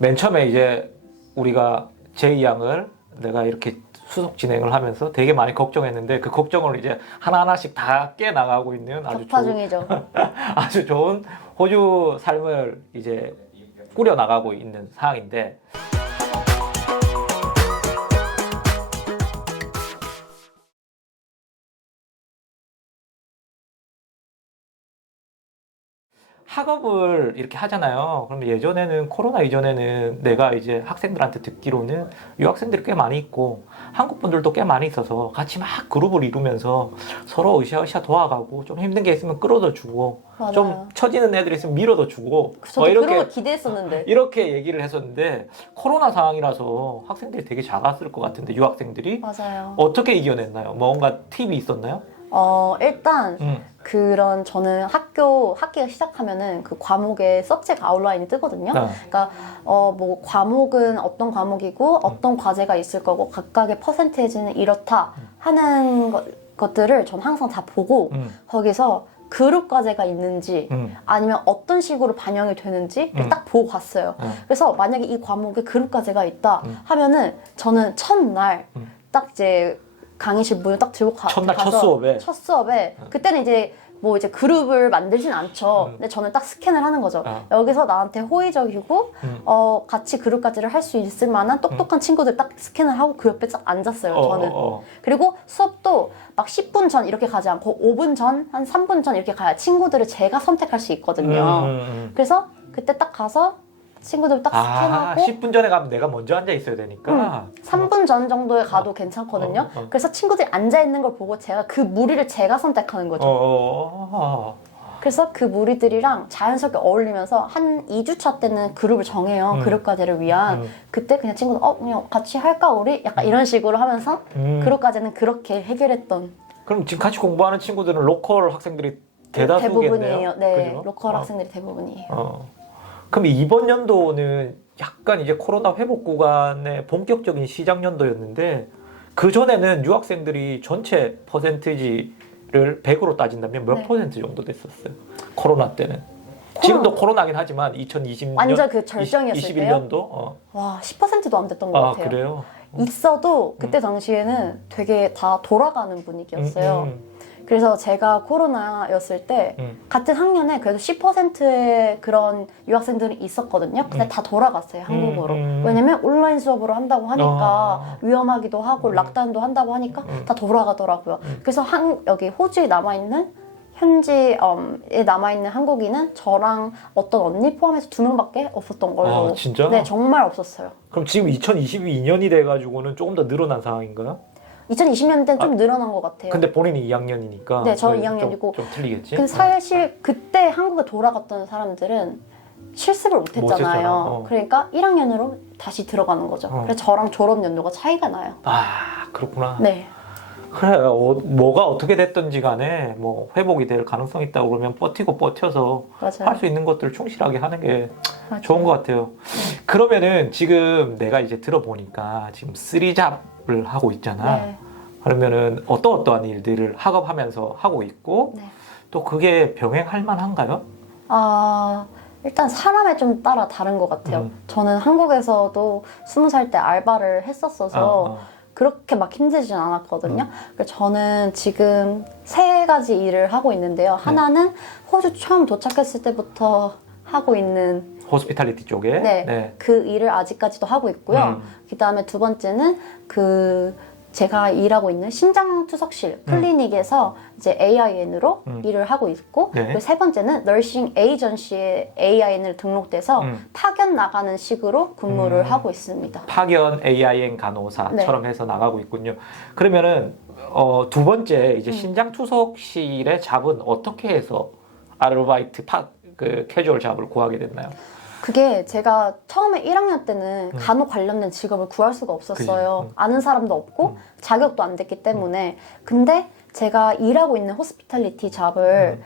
맨 처음에 이제 우리가 제이 양을 내가 이렇게 수속 진행을 하면서 되게 많이 걱정했는데 그 걱정을 이제 하나하나씩 다 깨나가고 있는 격파 중이죠. 아주 좋은 호주 삶을 이제 꾸려 나가고 있는 상황인데 학업을 이렇게 하잖아요. 그럼 예전에는 코로나 이전에는 내가 이제 학생들한테 듣기로는 유학생들이 꽤 많이 있고 한국 분들도 꽤 많이 있어서 같이 막 그룹을 이루면서 서로 으쌰으쌰 도와가고 좀 힘든 게 있으면 끌어다 주고 맞아요. 좀 처지는 애들 있으면 밀어도 주고 저도 그런 걸 기대했었는데. 이렇게 얘기를 했었는데 코로나 상황이라서 학생들이 되게 작았을 것 같은데 유학생들이 맞아요. 어떻게 이겨냈나요? 뭔가 팁이 있었나요? 일단 그런 저는 학기가 시작하면은 그 과목에 서브젝트 아웃라인이 뜨거든요. 네. 그러니까 뭐 과목은 어떤 과목이고 어떤 과제가 있을 거고 각각의 퍼센테이지는 이렇다 하는 것들을 전 항상 다 보고 거기서 그룹 과제가 있는지 아니면 어떤 식으로 반영이 되는지 딱 보고 갔어요. 그래서 만약에 이 과목에 그룹 과제가 있다 하면은 저는 첫날 딱 이제 강의실 문을 딱 들고 첫날 첫 가서 수업에 첫 수업에 그때는 이제 뭐 이제 그룹을 만들진 않죠. 근데 저는 딱 스캔을 하는 거죠. 여기서 나한테 호의적이고 같이 그룹 과제를 할 수 있을 만한 똑똑한 친구들 딱 스캔을 하고 그 옆에 딱 앉았어요. 저는. 그리고 수업도 막 10분 전 이렇게 가지 않고 5분 전, 한 3분 전 이렇게 가야 친구들을 제가 선택할 수 있거든요. 그래서 그때 딱 가서 친구들 딱 스캔하고 10분 전에 가면 내가 먼저 앉아 있어야 되니까 3분 전 정도에 가도 괜찮거든요. 그래서 친구들이 앉아있는 걸 보고 제가 그 무리를 제가 선택하는 거죠. 그래서 그 무리들이랑 자연스럽게 어울리면서 한 2주차 때는 그룹을 정해요. 그룹 과제를 위한. 그때 그냥 친구들 그냥 같이 할까 우리? 약간 이런 식으로 하면서 그룹 과제는 그렇게 해결했던. 그럼 지금 같이 공부하는 친구들은 로컬 학생들이 대다수겠네요. 대부분이에요. 네, 그죠? 로컬 학생들이 대부분이에요. 그럼 이번 연도는 약간 이제 코로나 회복 구간의 본격적인 시작 연도였는데 그 전에는 유학생들이 전체 퍼센티지를 100으로 따진다면 몇 네. 퍼센트 정도 됐었어요? 코로나 때는. 지금도 코로나긴 하지만 2020년 완전 그 절정이었을 때요? 21년도 와, 10%도 안 됐던 것 같아요. 그래요? 있어도 그때 당시에는 되게 다 돌아가는 분위기였어요. 그래서 제가 코로나였을 때 같은 학년에 그래도 10%의 그런 유학생들이 있었거든요. 근데 다 돌아갔어요, 한국으로. 왜냐면 온라인 수업으로 한다고 하니까 위험하기도 하고 락다운도 한다고 하니까 다 돌아가더라고요. 그래서 여기 호주에 남아있는 현지에 남아있는 한국인은 저랑 어떤 언니 포함해서 2명밖에 없었던 걸로. 진짜? 네, 정말 없었어요. 그럼 지금 2022년이 돼가지고는 조금 더 늘어난 상황인가요? 2020년 때는 좀 늘어난 것 같아요. 근데 본인이 2학년이니까 네, 저 2학년이고 좀 틀리겠지? 근데 사실 그때 한국에 돌아갔던 사람들은 실습을 못했잖아요. 그러니까 1학년으로 다시 들어가는 거죠. 그래서 저랑 졸업 연도가 차이가 나요. 그렇구나. 네. 그래, 뭐가 어떻게 됐든지 간에 뭐 회복이 될 가능성이 있다고 그러면 버텨서 할 수 있는 것들을 충실하게 하는 게 맞아요. 좋은 것 같아요. 그러면은 지금 내가 이제 들어보니까 지금 3잡을 하고 있잖아. 네. 그러면은 어떠한 일들을 학업하면서 하고 있고 네. 또 그게 병행할 만한가요? 일단 사람에 좀 따라 다른 것 같아요. 저는 한국에서도 20살 때 알바를 했었어서 그렇게 막 힘들진 않았거든요. 그래서 저는 지금 3가지 일을 하고 있는데요. 하나는 호주 처음 도착했을 때부터 하고 있는 호스피탈리티 쪽에. 네. 그 일을 아직까지도 하고 있고요. 그 다음에 2번째는 제가 일하고 있는 심장투석실 클리닉에서 이제 AIN으로 일을 하고 있고, 네. 그리고 3번째는 너싱 에이전시에 AIN을 등록돼서 파견 나가는 식으로 근무를 하고 있습니다. 파견 AIN 간호사처럼 해서 나가고 있군요. 그러면은 2번째 이제 심장 투석실의 잡은 어떻게 해서 아르바이트 캐주얼 잡을 구하게 됐나요? 그게 제가 처음에 1학년 때는 간호 관련된 직업을 구할 수가 없었어요. 아는 사람도 없고 자격도 안 됐기 때문에. 근데 제가 일하고 있는 호스피탈리티 잡을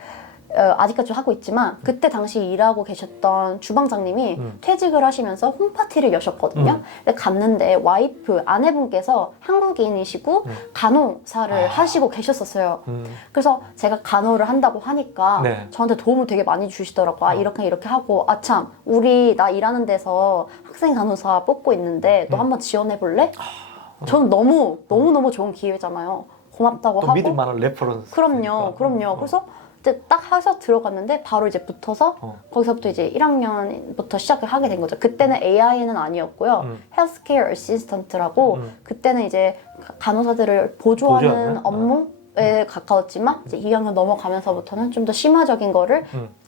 아직까지 하고 있지만 그때 당시 일하고 계셨던 주방장님이 퇴직을 하시면서 홈파티를 여셨거든요. 근데 갔는데 와이프, 아내분께서 한국인이시고 간호사를 하시고 계셨었어요. 그래서 제가 간호를 한다고 하니까 네. 저한테 도움을 되게 많이 주시더라고요. 아, 이렇게 하고 참 우리 나 일하는 데서 학생 간호사 뽑고 있는데 너 한번 지원해 볼래? 저는 너무 좋은 기회잖아요. 고맙다고 또 하고. 믿을 만한 레퍼런스. 그럼요. 그래서 이제 딱 해서 들어갔는데 바로 이제 붙어서 거기서부터 이제 1학년부터 시작을 하게 된 거죠. 그때는 AI는 아니었고요. 헬스케어 어시스턴트라고 그때는 이제 간호사들을 보조하는 보조하는? 업무에 가까웠지만 이제 2학년 넘어가면서부터는 좀 더 심화적인 거를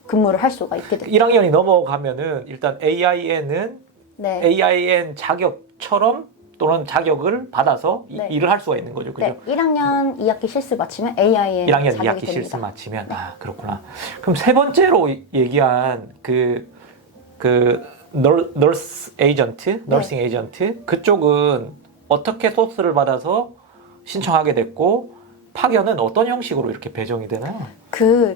근무를 할 수가 있게 됐죠. 1학년이 넘어가면은 일단 AIN은 네. AIN 자격처럼 또는 자격을 받아서 네. 일을 할 수가 있는 거죠. 그죠? 네, 1학년 2학기 실습 마치면 AIN 1학년 자격이 2학기 됩니다. 실습 마치면 그렇구나. 그럼 세 번째로 얘기한 그 널스 에이전트, 너싱 에이전트 그쪽은 어떻게 소스를 받아서 신청하게 됐고 파견은 어떤 형식으로 이렇게 배정이 되나요?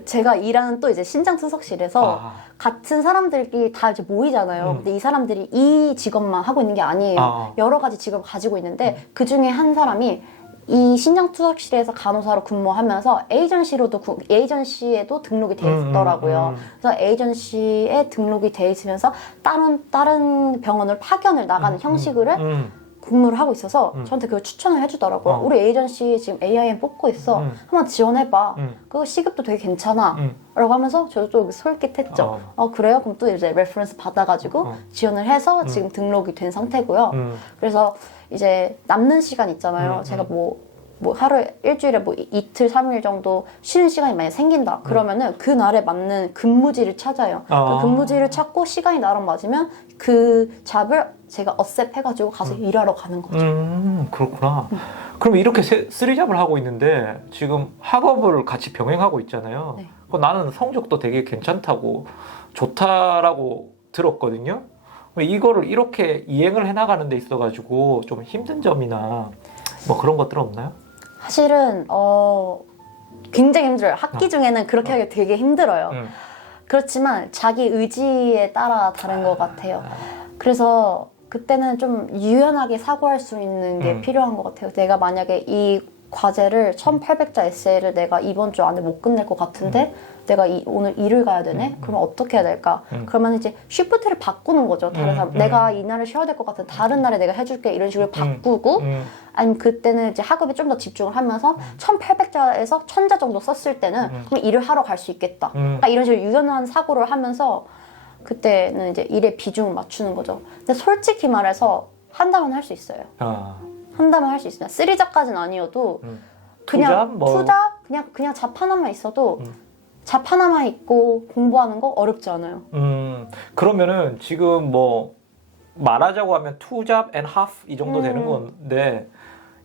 제가 일하는 또 이제 신장투석실에서 같은 사람들끼리 다 이제 모이잖아요. 근데 이 사람들이 이 직업만 하고 있는 게 아니에요. 여러 가지 직업을 가지고 있는데 그 중에 한 사람이 이 신장투석실에서 간호사로 근무하면서 에이전시에도 등록이 돼 있더라고요. 그래서 에이전시에 등록이 돼 있으면서 다른 병원을 파견을 나가는 형식으로 근무를 하고 있어서 저한테 그걸 추천을 해주더라고요. 우리 에이전시 지금 AIN 뽑고 있어. 한번 지원해봐. 그거 시급도 되게 괜찮아. 라고 하면서 저도 좀 솔깃했죠. 그래요? 그럼 또 이제 레퍼런스 받아가지고 지원을 해서 지금 등록이 된 상태고요. 그래서 이제 남는 시간 있잖아요. 제가 뭐 하루 일주일에 뭐 이틀 3일 정도 쉬는 시간이 만약 생긴다 그러면은 그 날에 맞는 근무지를 찾아요. 그 근무지를 찾고 시간이 나랑 맞으면 그 잡을 제가 어셉 해가지고 가서 일하러 가는 거죠. 그렇구나. 그럼 이렇게 쓰리잡을 하고 있는데 지금 학업을 같이 병행하고 있잖아요. 네. 나는 성적도 되게 괜찮다고 좋다라고 들었거든요. 이거를 이렇게 이행을 해나가는 데 있어가지고 좀 힘든 점이나 뭐 그런 것들은 없나요? 사실은 굉장히 힘들어요. 학기 중에는 그렇게 하기 되게 힘들어요. 그렇지만 자기 의지에 따라 다른 것 같아요. 그래서 그때는 좀 유연하게 사고할 수 있는 게 필요한 것 같아요. 내가 만약에 이 과제를 1800자 에세이를 내가 이번 주 안에 못 끝낼 것 같은데 내가 오늘 일을 가야 되네? 그러면 어떻게 해야 될까? 그러면 이제 쉬프트를 바꾸는 거죠. 다른 사람. 내가 이날을 쉬어야 될 것 같은 다른 날에 내가 해줄게. 이런 식으로 바꾸고 아니면 그때는 이제 학업에 좀 더 집중을 하면서 1800자에서 1000자 정도 썼을 때는 그럼 일을 하러 갈 수 있겠다. 그러니까 이런 식으로 유연한 사고를 하면서 그때는 이제 일의 비중을 맞추는 거죠. 근데 솔직히 말해서 한다면 할 수 있어요. 한다면 할 수 있습니다. 3잡까지는 아니어도 그냥 투잡? 그냥 잡 하나만 있어도 잡 하나만 있고 공부하는 거 어렵지 않아요. 그러면은 지금 뭐 말하자고 하면 투잡 앤 하프 이 정도 되는 건데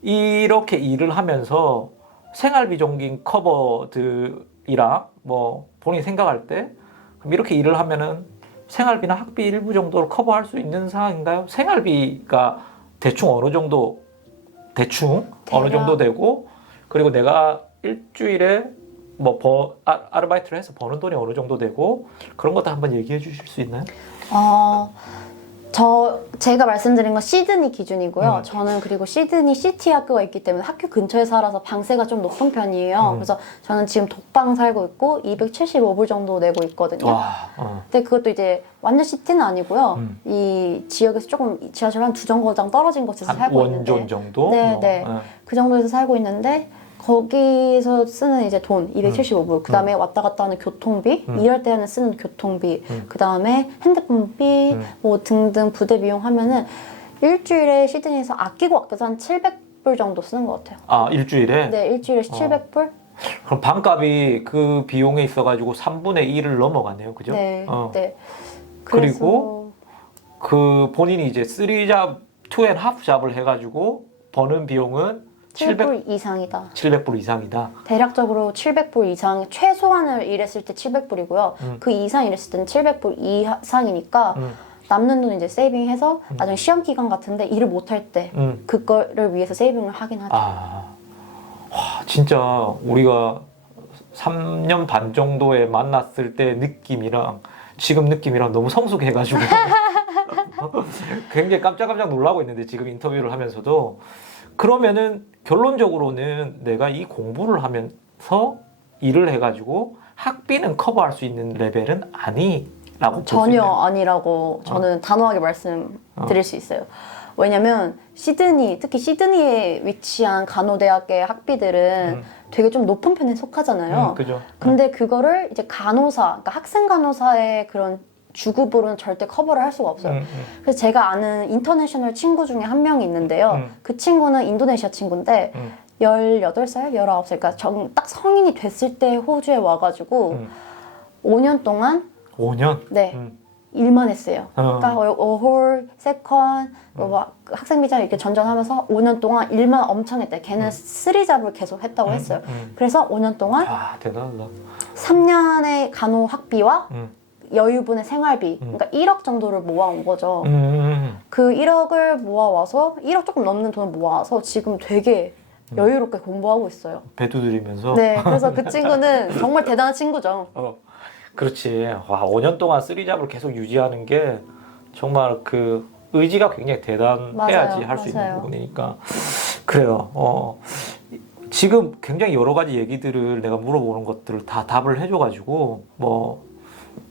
이렇게 일을 하면서 생활비 종긴 커버들이랑 뭐 본인이 생각할 때 그럼 이렇게 일을 하면은 생활비나 학비 일부 정도를 커버할 수 있는 상황인가요? 생활비가 대충 어느 정도 되고 그리고 내가 일주일에 뭐 아르바이트를 해서 버는 돈이 어느 정도 되고 그런 것도 한번 얘기해 주실 수 있나요? 제가 말씀드린 건 시드니 기준이고요. 저는 그리고 시드니 시티 학교가 있기 때문에 학교 근처에 살아서 방세가 좀 높은 편이에요. 그래서 저는 지금 독방 살고 있고 275불 정도 내고 있거든요. 근데 그것도 이제 완전 시티는 아니고요. 이 지역에서 조금 지하철 한 2정거장 떨어진 곳에서 살고 있는데 원존 정도? 네. 그 정도에서 살고 있는데 거기서 쓰는 이제 돈 275불 그 다음에 왔다 갔다 하는 교통비 일할 때는 쓰는 교통비 그 다음에 핸드폰비 뭐 등등 부대 비용 하면은 일주일에 시드니에서 아껴서 한 700불 정도 쓰는 것 같아요. 일주일에? 네, 일주일에 700불? 그럼 방값이 그 비용에 있어가지고 3분의 1을 넘어가네요, 그죠? 네. 그리고 그 본인이 이제 3잡, 2.5 잡을 해가지고 버는 비용은 700불 이상이다. 700불 이상이다. 대략적으로 700불 이상, 최소한을 일했을 때 700불이고요. 그 이상 일했을 때는 700불 이상이니까 남는 돈 이제 세이빙해서 나중에 시험 기간 같은데 일을 못할 때 그거를 위해서 세이빙을 하긴 하죠. 와, 진짜 우리가 3년 반 정도에 만났을 때 느낌이랑 지금 느낌이랑 너무 성숙해가지고 굉장히 깜짝깜짝 놀라고 있는데 지금 인터뷰를 하면서도 그러면은 결론적으로는 내가 이 공부를 하면서 일을 해가지고 학비는 커버할 수 있는 레벨은 아니라고 볼 수 전혀 있나요? 아니라고 저는 단호하게 말씀드릴 수 있어요. 왜냐면 시드니, 특히 시드니에 위치한 간호대학의 학비들은 되게 좀 높은 편에 속하잖아요. 그죠. 근데 그거를 이제 간호사, 그러니까 학생 간호사의 그런 주급으로는 절대 커버를 할 수가 없어요. 그래서 제가 아는 인터내셔널 친구 중에 한 명이 있는데요. 그 친구는 인도네시아 친구인데 18살, 19살, 그러니까 딱 성인이 됐을 때 호주에 와가지고 5년 동안 5년? 네 일만 했어요. 어. 그러니까 어홀, 세컨, 뭐 학생 비자 이렇게 전전하면서 5년 동안 일만 엄청 했대. 걔는 쓰리잡을 계속 했다고 했어요. 그래서 5년 동안 아, 대단하다. 3년의 간호 학비와 여유분의 생활비, 그러니까 1억 정도를 모아온 거죠. 그 1억을 모아와서 1억 조금 넘는 돈을 모아서 지금 되게 여유롭게 공부하고 있어요. 배 두드리면서. 네, 그래서 그 친구는 정말 대단한 친구죠. 그렇지. 와, 5년 동안 쓰리잡을 계속 유지하는 게 정말 그 의지가 굉장히 대단해야지 맞아요, 할 수 있는 맞아요. 부분이니까. 그래요. 지금 굉장히 여러 가지 얘기들을 내가 물어보는 것들을 다 답을 해줘가지고 뭐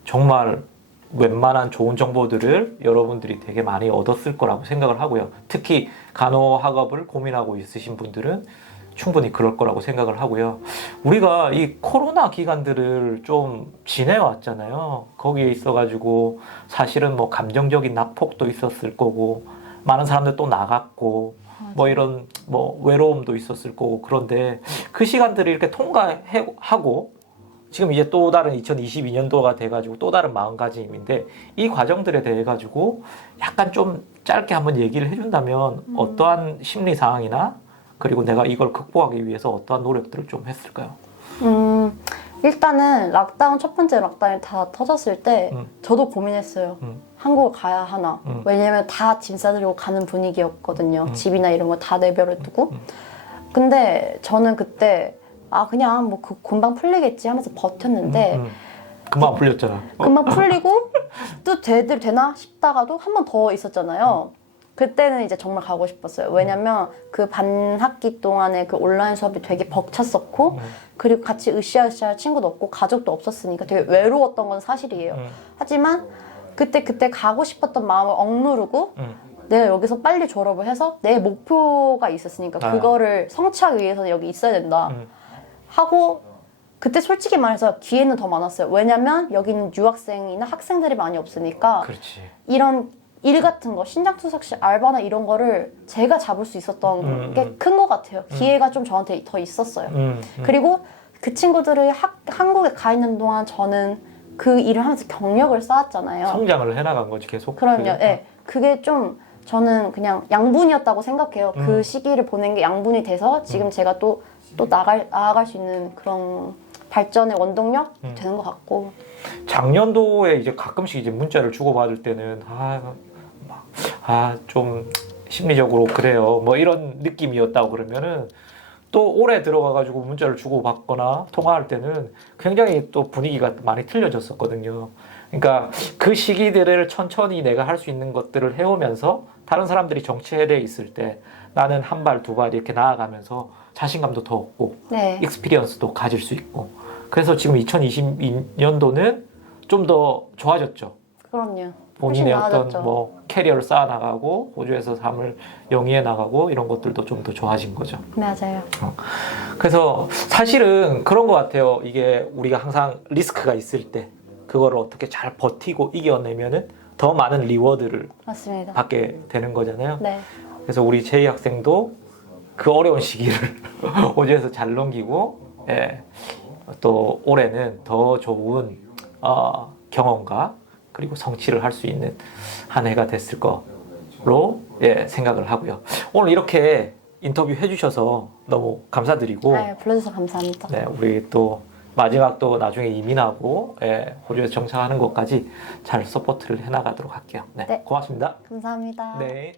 정말 웬만한 좋은 정보들을 여러분들이 되게 많이 얻었을 거라고 생각을 하고요. 특히 간호학업을 고민하고 있으신 분들은 충분히 그럴 거라고 생각을 하고요. 우리가 이 코로나 기간들을 좀 지내왔잖아요. 거기에 있어가지고 사실은 뭐 감정적인 낙폭도 있었을 거고 많은 사람들 또 나갔고 뭐 이런 뭐 외로움도 있었을 거고 그런데 그 시간들을 이렇게 통과하고 지금 이제 또 다른 2022년도가 돼가지고 또 다른 마음가짐인데 이 과정들에 대해 가지고 약간 좀 짧게 한번 얘기를 해준다면 어떠한 심리 상황이나 그리고 내가 이걸 극복하기 위해서 어떠한 노력들을 좀 했을까요? 일단은 락다운 첫 번째 락다운이 다 터졌을 때 저도 고민했어요. 한국을 가야 하나. 왜냐면 다 짐 싸들고 가는 분위기였거든요. 집이나 이런 거 다 내버려 두고. 근데 저는 그때 그냥 뭐 금방 풀리겠지 하면서 버텼는데 금방 풀렸잖아. 금방 풀리고 또 제대로 되나 싶다가도 한 번 더 있었잖아요. 그때는 이제 정말 가고 싶었어요. 왜냐면 그 반 학기 동안에 그 온라인 수업이 되게 벅찼었고 그리고 같이 으쌰으쌰 친구도 없고 가족도 없었으니까 되게 외로웠던 건 사실이에요. 하지만 그때 가고 싶었던 마음을 억누르고 내가 여기서 빨리 졸업을 해서 내 목표가 있었으니까 그거를 성취하기 위해서는 여기 있어야 된다 하고 그때 솔직히 말해서 기회는 더 많았어요. 왜냐면 여기는 유학생이나 학생들이 많이 없으니까 그렇지. 이런 일 같은 거, 신장투석실 알바나 이런 거를 제가 잡을 수 있었던 게 큰 것 같아요. 기회가 좀 저한테 더 있었어요. 그리고 그 친구들이 한국에 가 있는 동안 저는 그 일을 하면서 경력을 쌓았잖아요. 성장을 해나간 거지 계속. 그럼요. 그죠? 네. 그게 좀 저는 그냥 양분이었다고 생각해요. 그 시기를 보낸 게 양분이 돼서 지금 제가 또 나아갈 수 있는 그런 발전의 원동력 되는 것 같고. 작년도에 이제 가끔씩 이제 문자를 주고받을 때는 좀 심리적으로 그래요. 뭐 이런 느낌이었다고 그러면은 또 올해 들어가가지고 문자를 주고받거나 통화할 때는 굉장히 또 분위기가 많이 틀려졌었거든요. 그러니까 그 시기들을 천천히 내가 할 수 있는 것들을 해오면서 다른 사람들이 정체돼 있을 때 나는 한 발, 두 발 이렇게 나아가면서 자신감도 더 얻고 네. 익스피리언스도 가질 수 있고 그래서 지금 2022년도는 좀 더 좋아졌죠. 그럼요. 본인의 훨씬 어떤 나아졌죠. 뭐 캐리어를 쌓아 나가고 호주에서 삶을 영위해 나가고 이런 것들도 좀 더 좋아진 거죠. 맞아요. 그래서 사실은 그런 것 같아요. 이게 우리가 항상 리스크가 있을 때 그거를 어떻게 잘 버티고 이겨내면은 더 많은 리워드를 맞습니다. 받게 되는 거잖아요. 네. 그래서 우리 제이 학생도 그 어려운 시기를 호주에서 잘 넘기고 또 올해는 더 좋은 경험과 그리고 성취를 할 수 있는 한 해가 됐을 거로 생각을 하고요. 오늘 이렇게 인터뷰 해주셔서 너무 감사드리고 네, 불러주셔서 감사합니다. 네, 우리 또 마지막 또 나중에 이민하고 호주에서 정착하는 것까지 잘 서포트를 해나가도록 할게요. 네, 네. 고맙습니다. 감사합니다. 네.